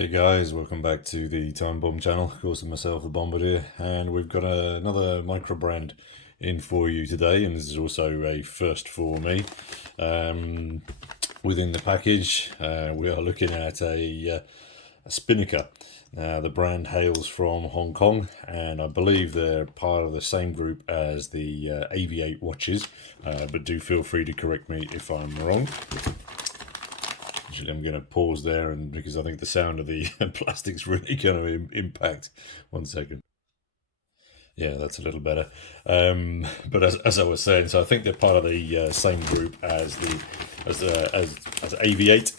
Hey guys, welcome back to the Time Bomb channel. Of course, myself, the Bombardier, and we've got another micro brand in for you today, and this is also a first for me. Within the package, we are looking at a Spinnaker. Now, the brand hails from Hong Kong, and I believe they're part of the same group as the Aviate watches, but do feel free to correct me if I'm wrong. Actually, I'm going to pause there, and because I think the sound of the plastic's really going to impact. 1 second. Yeah, that's a little better. But as I was saying, so I think they're part of the same group as as Aviate,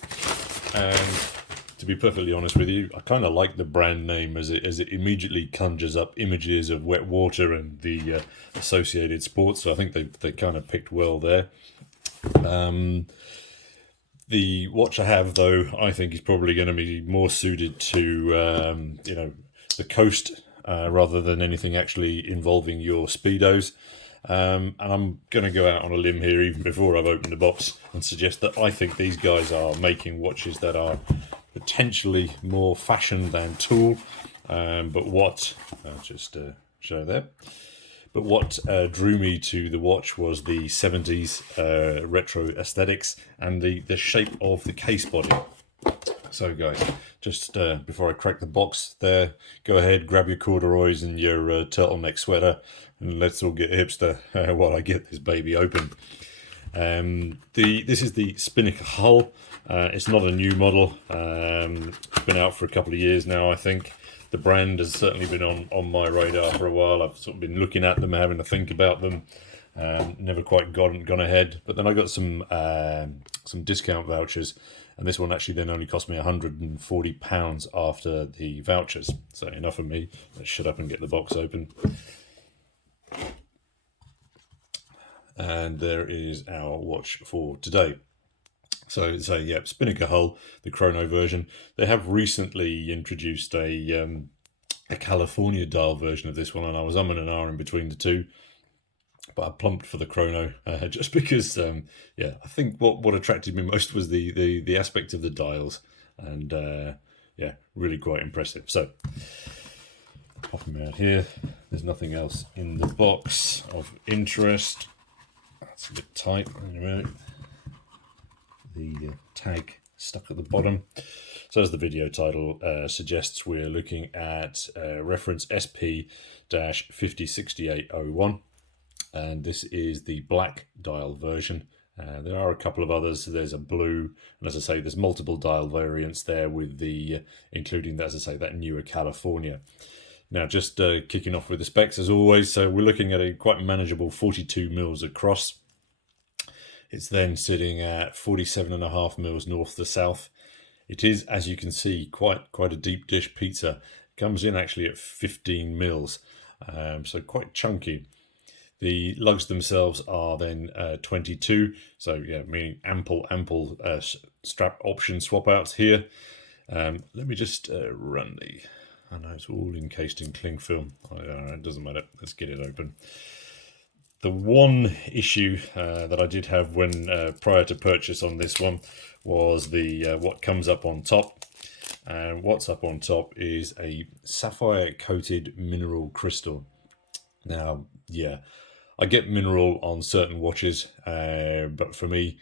and to be perfectly honest with you, I kind of like the brand name as it immediately conjures up images of wet water and the associated sports. So I think they kind of picked well there. The watch I have, though, I think is probably going to be more suited to the coast rather than anything actually involving your speedos. And I'm going to go out on a limb here, even before I've opened the box, and suggest that I think these guys are making watches that are potentially more fashion than tool. But what I'll just show there. But what drew me to the watch was the 70s retro aesthetics and the shape of the case body. So guys, just before I crack the box there, go ahead, grab your corduroys and your turtleneck sweater, and let's all get hipster while I get this baby open. This is the Spinnaker Hull. It's not a new model. It's been out for a couple of years now, I think. The brand has certainly been on my radar for a while. I've sort of been looking at them, having to think about them. Never quite gone ahead. But then I got some discount vouchers, and this one actually then only cost me £140 after the vouchers. So enough of me. Let's shut up and get the box open. And there is our watch for today. So yeah, Spinnaker Hull, the chrono version. They have recently introduced a California dial version of this one, and I was umming and ahhing between the two, but I plumped for the chrono just because, I think what attracted me most was the aspect of the dials, and really quite impressive. So pop them out here. There's nothing else in the box of interest. That's a bit tight. Anyway, the tag stuck at the bottom. So as the video title suggests, we're looking at reference SP-506801, and this is the black dial version. There are a couple of others. There's a blue, and as I say, there's multiple dial variants there with the including, as I say, that newer California. Now, just kicking off with the specs as always. So we're looking at a quite manageable 42 mils across. It's then sitting at 47.5 mils north to south. It is, as you can see, quite a deep dish pizza. It comes in actually at 15 mils, so quite chunky. The lugs themselves are then 22, so yeah, meaning ample strap option swap outs here. Let me just run the. I know it's all encased in cling film. It doesn't matter. Let's get it open. The one issue that I did have when prior to purchase on this one was the what comes up on top. And what's up on top is a sapphire coated mineral crystal. Now, yeah, I get mineral on certain watches, but for me,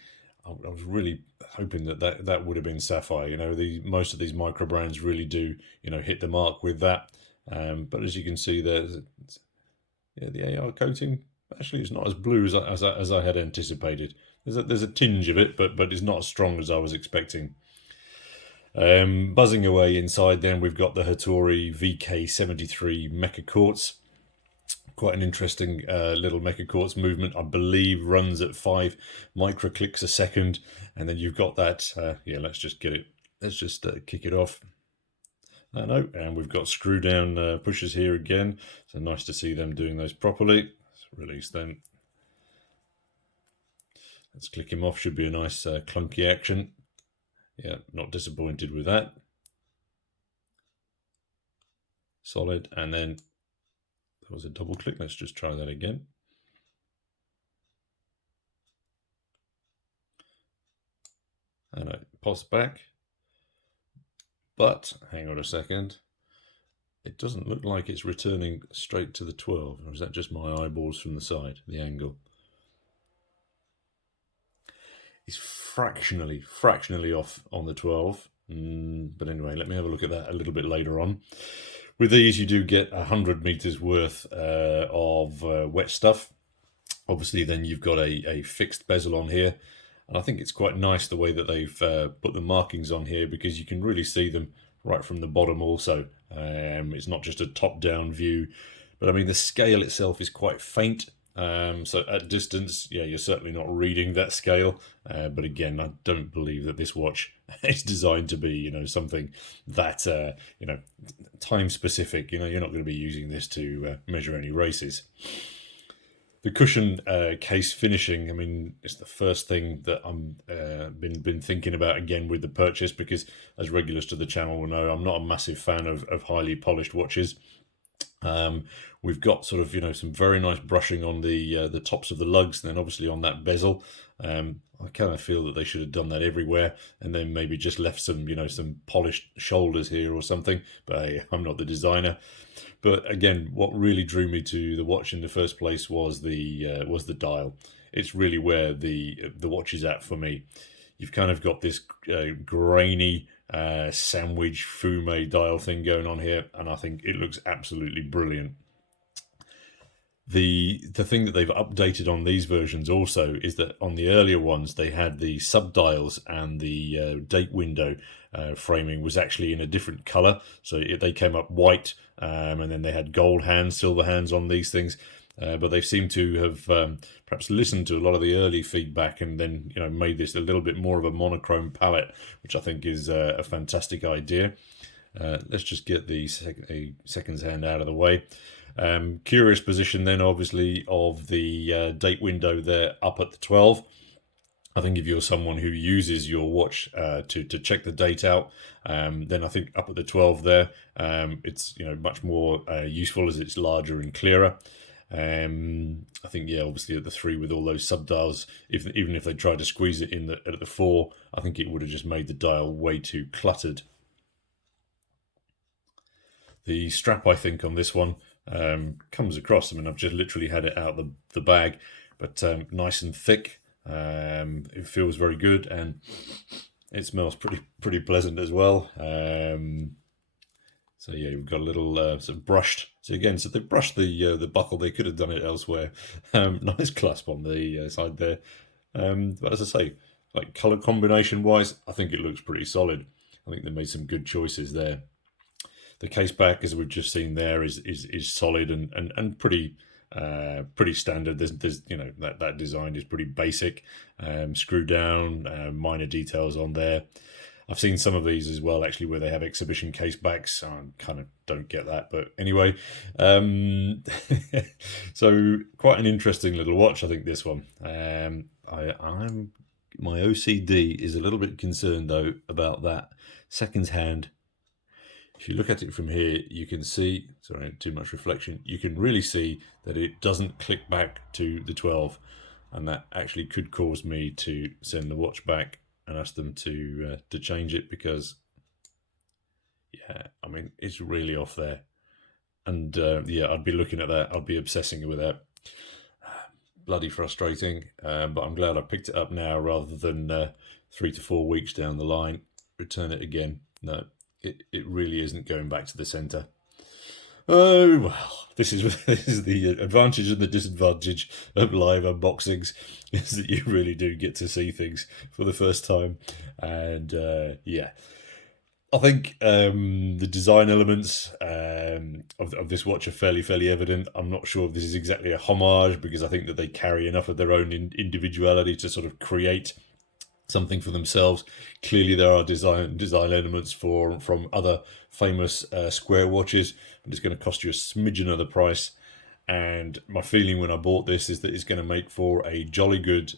I was really hoping that would have been sapphire. You know, most of these micro brands really do, hit the mark with that. But as you can see there, the AR coating. Actually, it's not as blue as I had anticipated. There's a tinge of it, but it's not as strong as I was expecting. Buzzing away inside, then we've got the Hattori VK73 Mecha Quartz. Quite an interesting little Mecha Quartz movement. I believe runs at 5 microclicks a second, and then you've got that. Let's just get it. Let's just kick it off. No, and we've got screw down pushers here again. So nice to see them doing those properly. Release them. Let's click him off. Should be a nice clunky action. Yeah, not disappointed with that. Solid. And then there was a double click. Let's just try that again. And I pulse back. but hang on a second. It doesn't look like it's returning straight to the 12, or is that just my eyeballs from the side, the angle? It's fractionally off on the 12. But anyway, let me have a look at that a little bit later on. With these, you do get 100 meters worth of wet stuff. Obviously, then you've got a fixed bezel on here. And I think it's quite nice the way that they've put the markings on here, because you can really see them right from the bottom also. It's not just a top-down view, but I mean, the scale itself is quite faint. So at distance, yeah, you're certainly not reading that scale. But again, I don't believe that this watch is designed to be, something that, time specific. You're not going to be using this to measure any races. The cushion case finishing, I mean, it's the first thing that I'm been thinking about again with the purchase, because as regulars to the channel will know, I'm not a massive fan of highly polished watches. We've got sort of, some very nice brushing on the tops of the lugs, and then obviously on that bezel. I kind of feel that they should have done that everywhere, and then maybe just left some, some polished shoulders here or something. But hey, I'm not the designer. But again, what really drew me to the watch in the first place was the dial. It's really where the watch is at for me. You've kind of got this grainy sandwich Fume dial thing going on here, and I think it looks absolutely brilliant. The thing that they've updated on these versions also is that on the earlier ones they had the subdials, and the date window framing was actually in a different color. So they came up white, and then they had gold hands, silver hands on these things. But they seem to have perhaps listened to a lot of the early feedback, and then made this a little bit more of a monochrome palette, which I think is a fantastic idea. Let's just get the seconds hand out of the way. Curious position then, obviously, of the date window there up at the 12. I think if you're someone who uses your watch to check the date out, then I think up at the 12 there, it's much more useful, as it's larger and clearer. I think, yeah, obviously at the 3 with all those subdials, even if they tried to squeeze it in at the 4, I think it would have just made the dial way too cluttered. The strap, I think, on this one comes across. I mean, I've just literally had it out the bag, but nice and thick. It feels very good, and it smells pretty pleasant as well. So yeah, you've got a little sort of brushed. So again, so they've brushed the buckle. They could have done it elsewhere. Nice clasp on the side there. But as I say, like color combination wise, I think it looks pretty solid. I think they made some good choices there. The case back, as we've just seen there, is solid and pretty standard. There's that design is pretty basic. Screw down, minor details on there. I've seen some of these as well, actually, where they have exhibition case backs. I kind of don't get that, but anyway. So quite an interesting little watch, I think, this one. My OCD is a little bit concerned though about that seconds hand. If you look at it from here, you can see, sorry, too much reflection, you can really see that it doesn't click back to the 12, and that actually could cause me to send the watch back and ask them to change it, because, yeah, I mean, it's really off there. And yeah, I'd be looking at that, I'd be obsessing with that. Bloody frustrating, but I'm glad I picked it up now rather than 3 to 4 weeks down the line. Return it again. No. It really isn't going back to the centre. Oh, well, this is the advantage and the disadvantage of live unboxings, is that you really do get to see things for the first time. And yeah, I think the design elements of this watch are fairly evident. I'm not sure if this is exactly a homage, because I think that they carry enough of their own individuality to sort of create something for themselves. Clearly there are design elements from other famous square watches, but it's going to cost you a smidgen of the price. And my feeling when I bought this is that it's going to make for a jolly good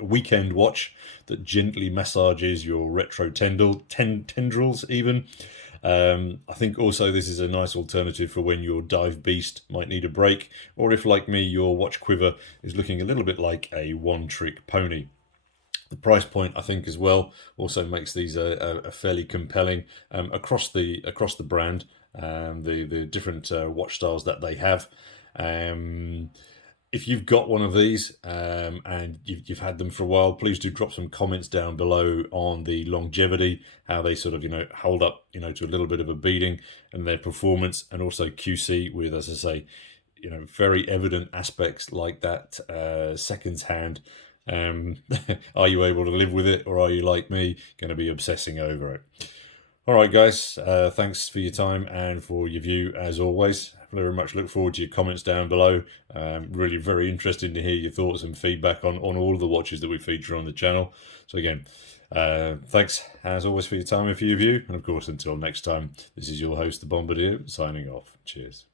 weekend watch that gently massages your retro tendrils even. I think also this is a nice alternative for when your dive beast might need a break, or if, like me, your watch quiver is looking a little bit like a one-trick pony. The price point, I think, as well, also makes these a fairly compelling across the brand, the different watch styles that they have. Um, if you've got one of these and you've had them for a while, please do drop some comments down below on the longevity, how they sort of hold up to a little bit of a beating, and their performance, and also QC with, as I say, very evident aspects like that seconds hand. Are you able to live with it, or are you, like me, going to be obsessing over it? All right, guys, thanks for your time and for your view, as always. Very much look forward to your comments down below. Really very interesting to hear your thoughts and feedback on all of the watches that we feature on the channel. So again, thanks as always for your time and for your view. And of course, until next time, this is your host, the Bombardier, signing off. Cheers.